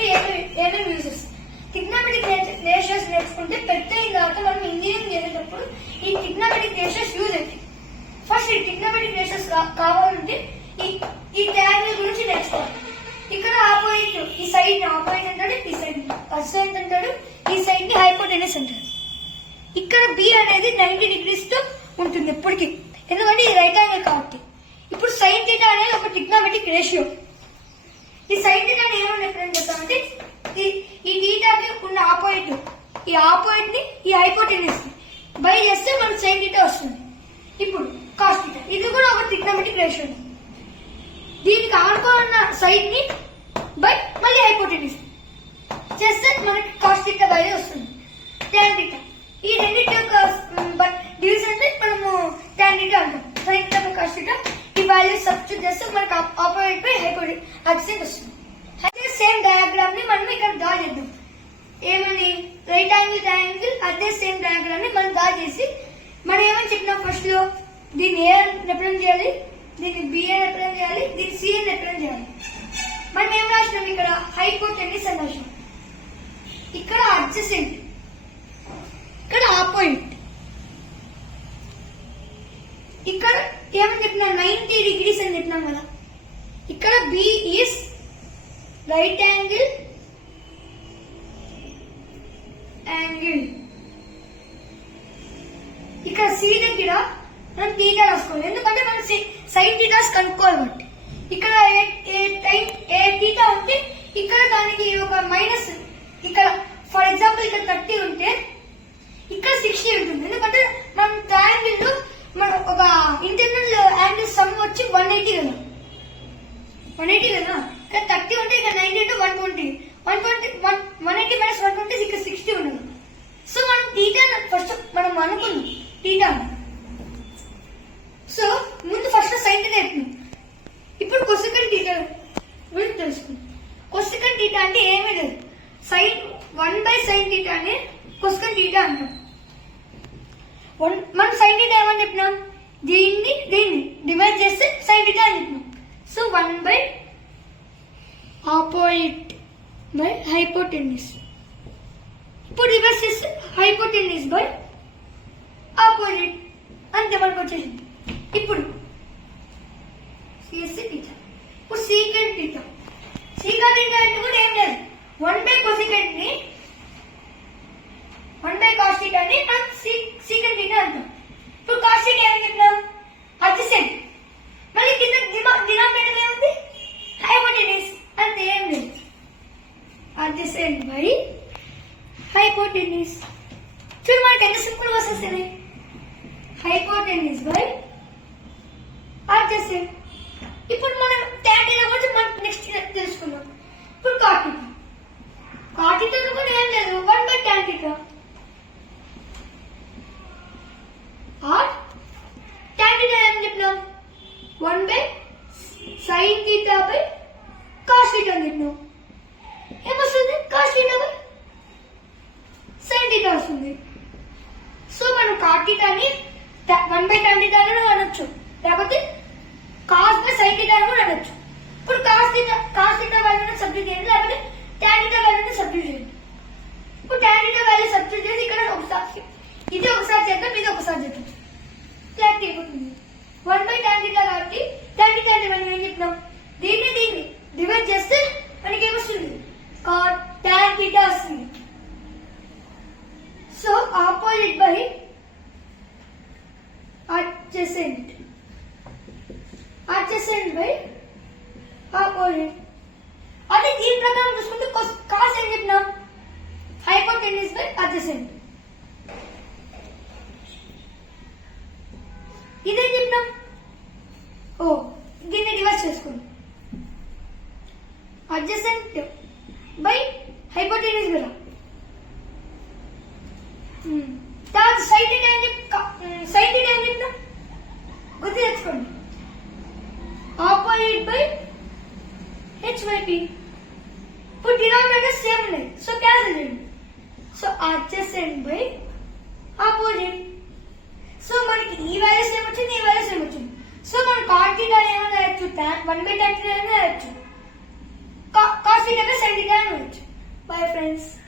నేర్చుకుంటే ఏమేమి uses. Trigonometric ratios నేర్చుకుంటే పెద్ద అయిన తర్వాత మనం ఇంజనీరింగ్ చేసేటప్పుడు ఈ ట్రిగ్నోమెట్రిక్ రేషియోస్ యూజ్ అవుతాయి. ఫస్ట్ ఈ ట్రిగ్నోమెట్రిక్ రేషియోస్ కావాలంటే ఈ ట్రయాంగిల్ గురించి నేర్చుకోవాలి. ఇక్కడ ఆపోజిట్, ఈ సైడ్ ని ఆపోజిట్ అంటాడు, ఈ సైడ్ అడ్జసెంట్ అంటాడు, ఈ సైడ్ ని హైపోటెనస్ అంటాడు. ఇక్కడ బి అనేది 90 degrees తో ఉంటుంది ఎప్పటికీ, ఎందుకంటే ఇది రైట్ యాంగిల్ కాబట్టి. ఇప్పుడు సైన్ థీటా అనేది ఒక ట్రిగ్నోమెట్రిక్ రేషియో. ఈ సైన్ థీటాని ఏమని రిప్రజెంట్ చేస్తామంటే ఈ థీటాకి ఉన్న ఆపోజిట్, ఈ ఆపోజిట్ ని ఈ హైపోటెనస్ ని బై చేస్తే మనకు సైన్ థీటా వస్తుంది. ఇప్పుడు కాస్ థీటా ఇది కూడా ఒక ట్రిగ్నోమెట్రిక్ రేషియో. దీనికి ఆనుకున్న సైడ్ ని బై మళ్ళీ హైపోటెనస్ చేస్తే మనకి కాస్ థీటా వాల్యూ వస్తుంది. tan థీటా ఈ రెండింటి యొక్క డివిజన్ మనము tan థీటా అంటాం. sin theta by cos theta ఈ వాల్యూ సబ్స్టిట్యూట్ చేస్తే మనకి ఆపోజిట్ బై అడ్జసెంట్ వస్తుంది. అయితే సేమ్ డయాగ్రామ్ ని మనం ఇక్కడ డ్రా చేద్దాం. ఏమని రైట్ యాంగిల్ ట్రయాంగిల్ అదే సేమ్ డయాగ్రామ్ ని మనం డ్రా చేసి మనం ఏమని చెప్పినాం ఫస్ట్ లో, దీన్ని ఏ రిప్రజెంట్ చేయాలి, దీన్ని బి అని రిప్రజెంట్ చేయాలి, దీన్ని సి అని రిప్రజెంట్ చేయాలి. మనం ఏం రాసినాం ఇక్కడ హైపోటెనస్ అని రాసినాం. ఇక్కడ అడ్జసెంట్, ఇక్కడ ఆపోజిట్. ఇక్కడ ఏమని చెప్పినా 90 degrees అని చెప్పినాం కదా. ఇక్కడ బి ఈస్ రైట్ యాంగిల్ ఇక్కడ సి దగ్గర మనం థీటా రాసుకోవాలి, ఎందుకంటే మనం సైన్ థీటాస్ కనుక్కోవాలి కాబట్టి. ఇక్కడ ఏ థీటా ఉంటే ఇక్కడ దానికి ఒక మైనస్, ఇక్కడ ఫర్ ఎగ్జాంపుల్ ఇక్కడ 30 ఉంటే ఇక్కడ 60 ఉంటుంది, ఎందుకంటే మనం ట్రయాంగిల్ లో మనం ఒక ఇంటర్నల్ యాంగిల్ సమ్ వచ్చి 180 కదా, 180 కదా. ఇక్కడ 30 ఉంటే ఇక్కడ 90 ఉంటే 120, 180 మైనస్ 120 ఇక్కడ 60 ఉండదు. సో మనం థీటా ఫస్ట్ మనం అనుకున్నాం థీటా. సో ముందు ఫస్ట్ సైన్ థీటా చెప్తున్నాం. ఇప్పుడు కొసెకన్ థీటా గురించి తెలుసుకుందాం. కొసెకన్ థీటా అంటే ఏమీ లేదు, సైన్ 1/sin థీటా అని కొసెకన్ థీటా అంటాం. మనం సైన్ థీటా ఏమని చెప్పినాం, దీన్ని డివైడ్ చేస్తే సైన్ థీటా అని చెప్పినాం. So 1/, opposite by hypotenuse. ఇప్పుడు రివర్స్ చేస్తే హైపోటెనస్ బై ఆపోజిట్ అంతే మనకు వచ్చేసింది. ఇప్పుడు ఇప్పుడు సీకెంట్ థీటా. సీకెంట్ థీటా అంటే కూడా ఏం లేదు, 1/cosecant ని 1/cos థీటా ని మనం సీకెంట్ థీటా అంటాం. ఇప్పుడు cos థీటా ఏం చెప్పినాం అడ్జసెంట్, మళ్ళీ కింద డినామినేటర్ ఏముంది హైపోటెనస్ అంతే, ఏం లేదు. Adjacent by hypotenuse. చూడు మనకి ఎంత సింపుల్ గా వస్తుంది, హైపోటెనస్ బై అడ్జసెంట్. ఇప్పుడు మనం tan థీటా గురించి మనం నెక్స్ట్ తెలుసుకుందాం. ఇప్పుడు cot థీటా. cot థీటా కూడా ఏం లేదు, 1/tan theta are tan theta ఏం చెప్పినాం 1/sin theta by cos theta అని చెప్పినాం. ఏమొస్తుంది cos theta by sin theta వస్తుంది. సో మనం cot థీటాని 1/tan థీటా అని అనొచ్చు, లేకపోతే cos బై sin థీటా అని అనొచ్చు. ఇప్పుడు cos థీటా వాల్యూని సబ్స్టిట్యూట్ చేయండి, లేకపోతే tan థీటా వాల్యూని సబ్స్టిట్యూట్ చేయండి. ఇప్పుడు tan థీటా వాల్యూ సబ్స్టిట్యూట్ చేసి ఇక్కడ ఒకసారి ఇది ఒకసారి చేద్దాం, ఇది ఒకసారి చేద్దాం, క్లారిటీ అయిపోతుంది. 1/tan థీటా కాబట్టి tan థీటా అంటే మనం ఏం చెప్తున్నాం, దీన్ని డివైడ్ చేస్తే మనకి ఏమొస్తుంది cot tan థీటా వస్తుంది. So opposite by adjacent by opposite. అదే దీని ప్రకారం చూసుకుంటే కాస్ ఏం చెప్పినాం హైపోటెనస్ బై అడ్జసెంట్. ఇదేం చెప్పినాం, ఓ దీన్ని రివర్స్ చేసుకోండి, అడ్జసెంట్ బై హైపోటెనస్ కదా. సైన్ థీటా ఏం చెప్పినా గుర్తు తెచ్చుకోండి, ఆపోజిట్ బై h/p. ఇప్పుడు డినామినేటర్ సేమ్ ఉన్నాయి, సో క్యాన్సిల్ చేయండి. So adjacent by opposite. So మనకి ఈ వాల్యూ సేమ్ వచ్చింది, ఈ వాల్యూ సేమ్ వచ్చింది. సో మనం cot థీటా ఏమైనా రాయొచ్చు, 1/tan థీటా ఏమైనా రాయొచ్చు, cos cos theta 70 అనవచ్చు. Bye friends.